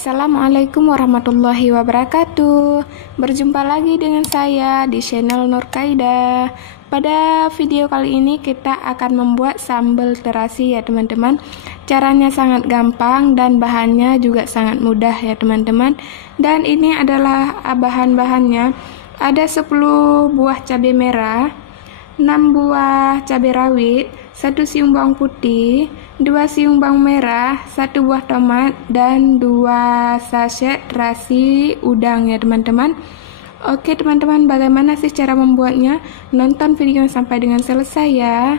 Assalamualaikum warahmatullahi wabarakatuh. Berjumpa lagi dengan saya di channel Nurkaida. Pada video kali ini kita akan membuat sambal terasi ya teman-teman. Caranya sangat gampang dan bahannya juga sangat mudah ya teman-teman. Dan ini adalah bahan-bahannya. Ada 10 buah cabai merah, 6 buah cabai rawit, 1 siung bawang putih, 2 siung bawang merah, 1 buah tomat, dan 2 sachet terasi udang ya teman-teman. Oke teman-teman, bagaimana sih cara membuatnya? Nonton videonya sampai dengan selesai ya.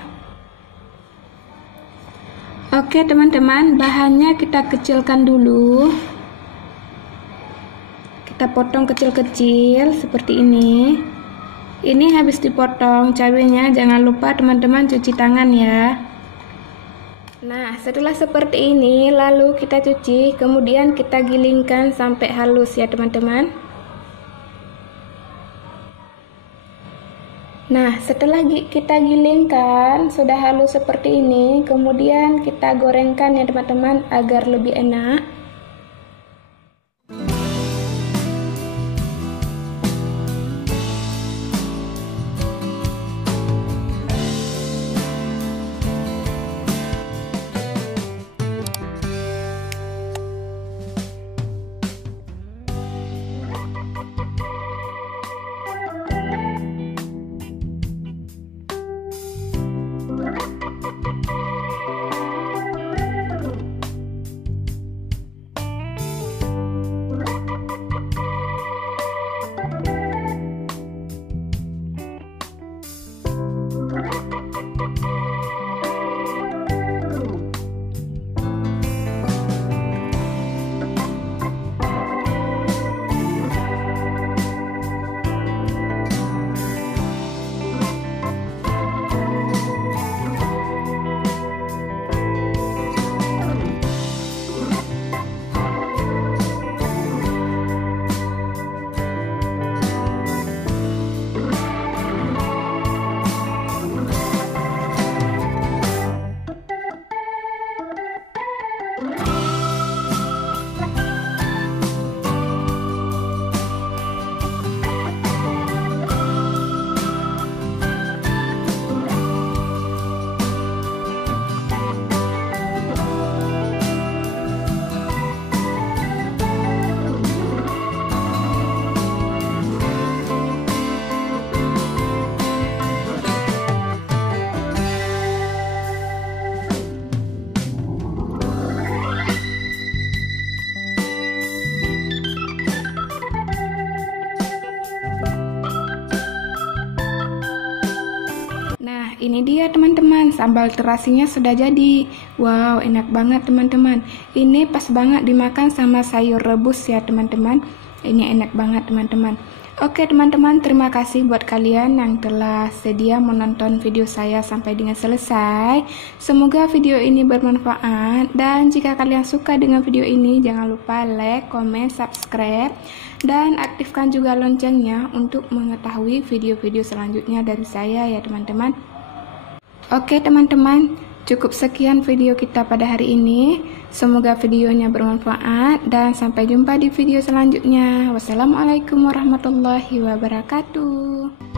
Oke teman-teman, bahannya kita kecilkan dulu. Kita potong kecil-kecil seperti ini. Ini habis dipotong cabenya, jangan lupa teman-teman cuci tangan ya. Nah, setelah seperti ini, lalu kita cuci, kemudian kita gilingkan sampai halus ya teman-teman. Nah, setelah kita gilingkan, sudah halus seperti ini, kemudian kita gorengkan ya teman-teman agar lebih enak. Ini dia teman-teman, sambal terasinya sudah jadi. Wow, enak banget teman-teman. Ini pas banget dimakan sama sayur rebus ya teman-teman. Ini enak banget teman-teman. Oke teman-teman, terima kasih buat kalian yang telah sedia menonton video saya sampai dengan selesai. Semoga video ini bermanfaat. Dan jika kalian suka dengan video ini, jangan lupa like, comment, subscribe, dan aktifkan juga loncengnya untuk mengetahui video-video selanjutnya dari saya ya teman-teman. Oke teman-teman, cukup sekian video kita pada hari ini. Semoga videonya bermanfaat dan sampai jumpa di video selanjutnya. Wassalamualaikum warahmatullahi wabarakatuh.